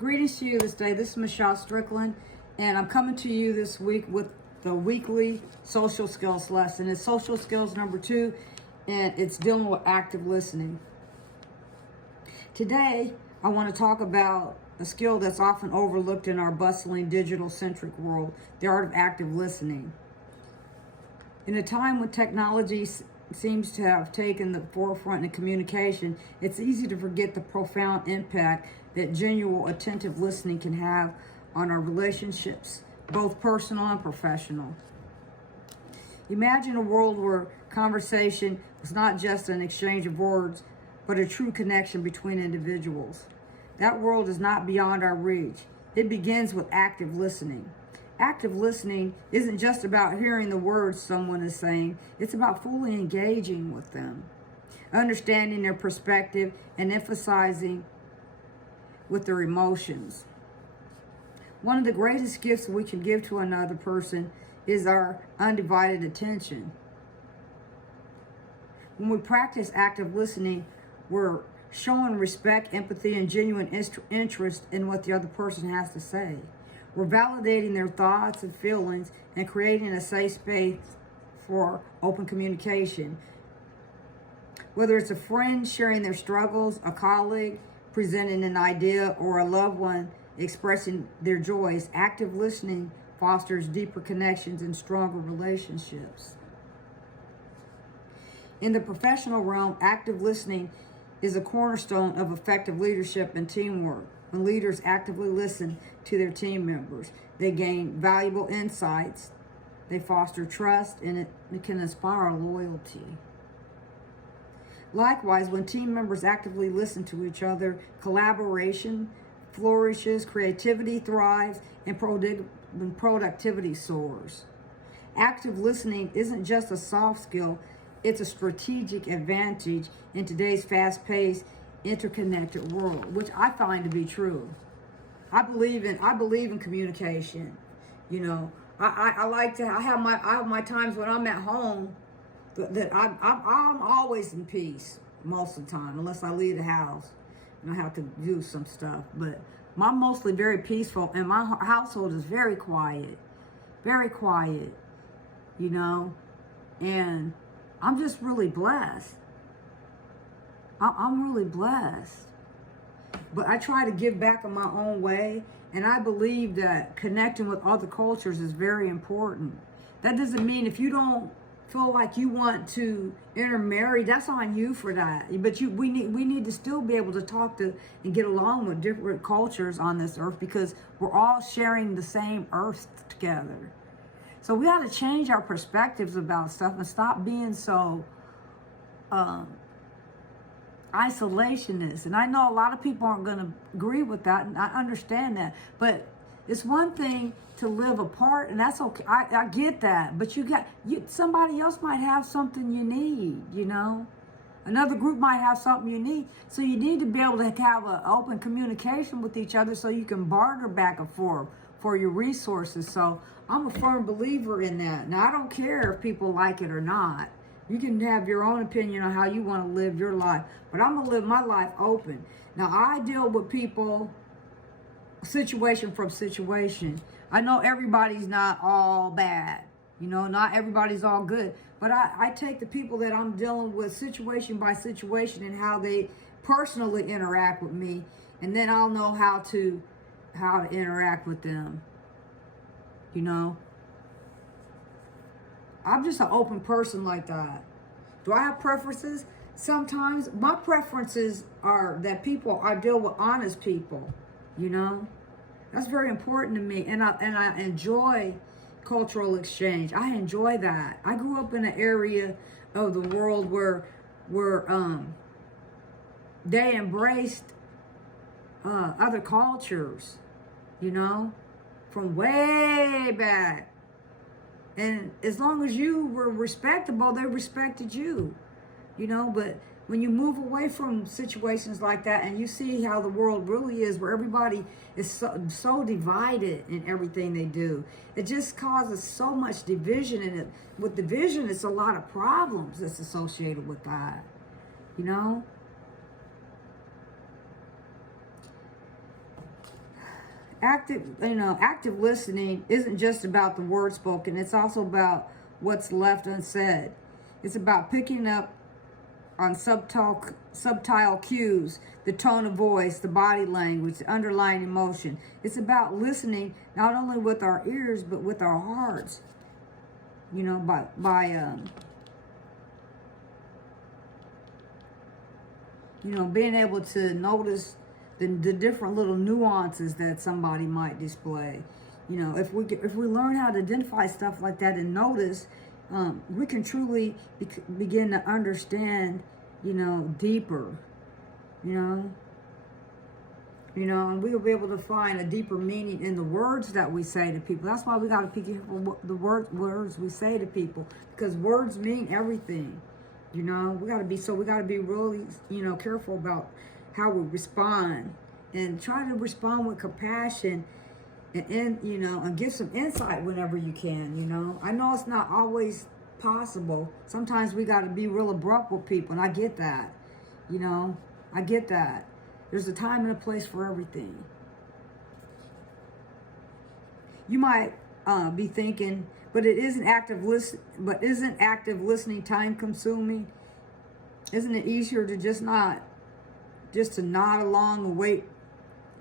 Greetings to you this day. This is Michelle Strickland, and I'm coming to you this week with the weekly social skills lesson. It's social skills number 2, and it's dealing with active listening. Today, I want to talk about a skill that's often overlooked in our bustling digital-centric world, the art of active listening. In a time when technology seems to have taken the forefront in communication, it's easy to forget the profound impact that genuine, attentive listening can have on our relationships, both personal and professional. Imagine a world where conversation was not just an exchange of words, but a true connection between individuals. That world is not beyond our reach. It begins with active listening. Active listening isn't just about hearing the words someone is saying, it's about fully engaging with them, understanding their perspective, and emphasizing with their emotions. One of the greatest gifts we can give to another person is our undivided attention. When we practice active listening, we're showing respect, empathy, and genuine interest in what the other person has to say. We're validating their thoughts and feelings and creating a safe space for open communication. Whether it's a friend sharing their struggles, a colleague presenting an idea, or a loved one expressing their joys, active listening fosters deeper connections and stronger relationships. In the professional realm, active listening is a cornerstone of effective leadership and teamwork. When leaders actively listen to their team members, they gain valuable insights, they foster trust, and it can inspire loyalty. Likewise, when team members actively listen to each other, collaboration flourishes, creativity thrives, and productivity soars. Active listening isn't just a soft skill, it's a strategic advantage in today's fast-paced, interconnected world, which I find to be true. I believe in communication. You know, I have my times when I'm at home that I'm always in peace most of the time, unless I leave the house and I have to do some stuff. But I'm mostly very peaceful, and my household is very quiet, you know, and I'm just really blessed. I'm really blessed. But I try to give back in my own way, and I believe that connecting with other cultures is very important. That doesn't mean if you don't feel like you want to intermarry, that's on you for that. But we need to still be able to talk to and get along with different cultures on this earth, because we're all sharing the same earth together. So we got to change our perspectives about stuff and stop being so isolationist. And I know a lot of people aren't going to agree with that, and I understand that. But it's one thing to live apart, and that's okay. I get that. But somebody else might have something you need, you know. Another group might have something you need. So you need to be able to have an open communication with each other so you can barter back and forth for your resources. So I'm a firm believer in that. Now, I don't care if people like it or not. You can have your own opinion on how you want to live your life, but I'm going to live my life open. Now, I deal with people situation from situation. I know everybody's not all bad. You know, not everybody's all good. But I take the people that I'm dealing with situation by situation and how they personally interact with me, and then I'll know how to interact with them. You know? I'm just an open person like that. Do I have preferences? Sometimes my preferences are that I deal with honest people, you know? That's very important to me. And I enjoy cultural exchange. I enjoy that. I grew up in an area of the world where they embraced other cultures, you know, from way back. And as long as you were respectable, they respected you, you know. But when you move away from situations like that and you see how the world really is, where everybody is so divided in everything they do, it just causes so much division. And with division, it's a lot of problems that's associated with that, you know. Active listening isn't just about the words spoken. It's also about what's left unsaid. It's about picking up on subtle cues, the tone of voice, the body language, the underlying emotion. It's about listening not only with our ears but with our hearts. Being able to notice the different little nuances that somebody might display. If we learn how to identify stuff like that and notice, we can truly begin to understand, deeper, and we'll be able to find a deeper meaning in the words that we say to people. That's why we got to be careful the words we say to people, because words mean everything. We got to be really, careful about how we respond, and try to respond with compassion and give some insight whenever you can. I know it's not always possible. Sometimes we got to be real abrupt with people, and I get that. I get that. There's a time and a place for everything. You might be thinking, but isn't active listening time consuming? Isn't it easier to just to nod along and wait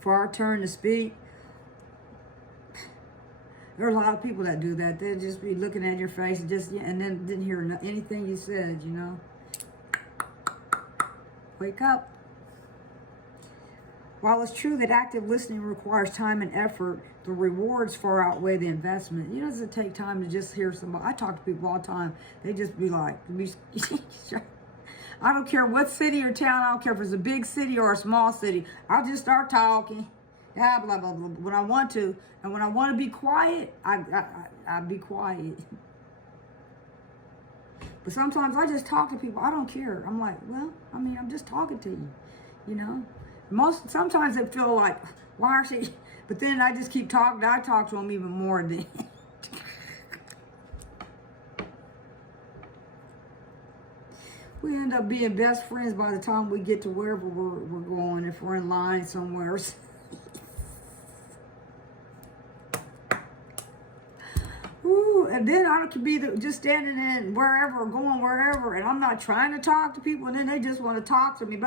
for our turn to speak? There are a lot of people that do that. They'll just be looking at your face and then didn't hear anything you said. Wake up. While it's true that active listening requires time and effort, the rewards far outweigh the investment. Does it take time to just hear somebody? I talk to people all the time. They just be like, I don't care what city or town. I don't care if it's a big city or a small city. I'll just start talking. Yeah, blah, blah, blah, when I want to. And when I want to be quiet, I be quiet. But sometimes I just talk to people. I don't care. I'm like, I'm just talking to you, Sometimes they feel like, why are she? But then I just keep talking. I talk to them even more then. We end up being best friends by the time we get to wherever we're going, if we're in line somewhere. Ooh, and then I could be just standing in wherever, going wherever, and I'm not trying to talk to people, and then they just want to talk to me.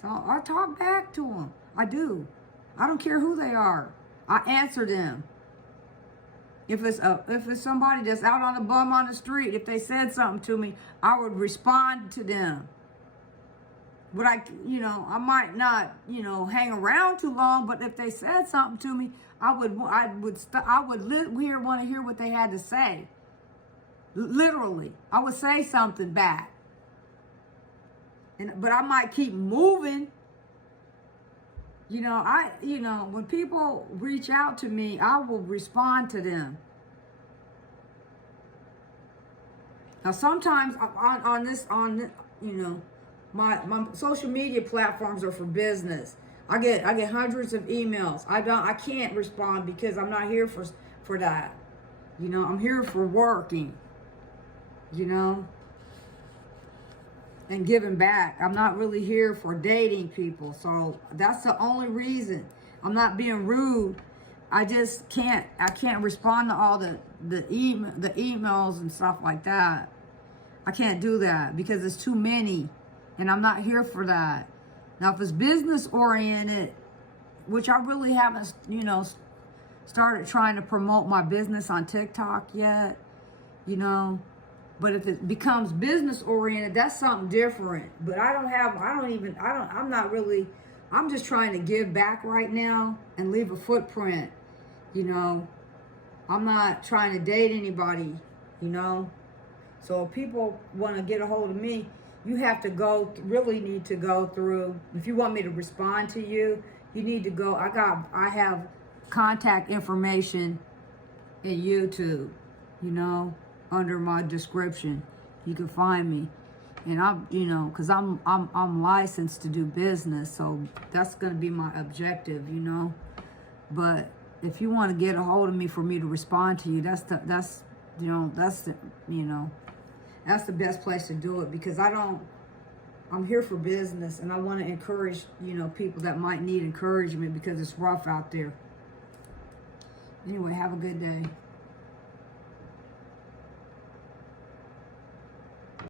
So I talk back to them. I do. I don't care who they are. I answer them. If it's somebody that's out on a bum on the street, if they said something to me, I would respond to them. But I might not, hang around too long. But if they said something to me, I would want to hear what they had to say. Literally, I would say something back. But I might keep moving. When people reach out to me, I will respond to them. Now, sometimes my social media platforms are for business. I get hundreds of emails. I can't respond because I'm not here for that. I'm here for working. And giving back. I'm not really here for dating people. So that's the only reason. I'm not being rude. I can't respond to all the emails and stuff like that. I can't do that because it's too many. And I'm not here for that. Now, if it's business oriented, which I really haven't, started trying to promote my business on TikTok yet, But if it becomes business oriented, that's something different. But I'm just trying to give back right now and leave a footprint. I'm not trying to date anybody, So if people want to get a hold of me, you have to really need to go through, if you want me to respond to you, you need to go, I have contact information in YouTube, under my description. You can find me. And because I'm licensed to do business, so that's going to be my objective, But if you want to get a hold of me for me to respond to you, that's the best place to do it, because I'm here for business, and I want to encourage, people that might need encouragement because it's rough out there. Anyway, have a good day.